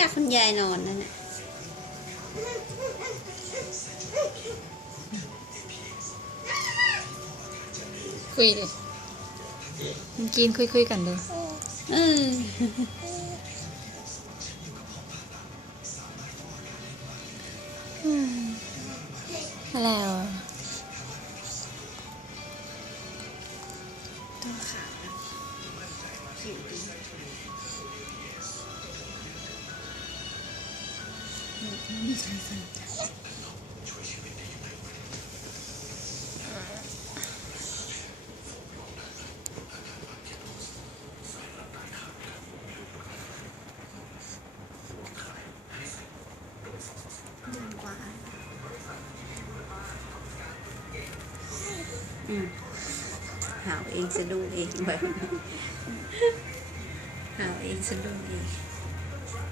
อยากคุณยายนอนนั่นแหละคุยดิกินคุยกันดูแล้วตัวขาวนะผิวดีมีใครสนใจกว่าหาวเองสะดุ้งเองแบบหาวเองสะดุ้งเอง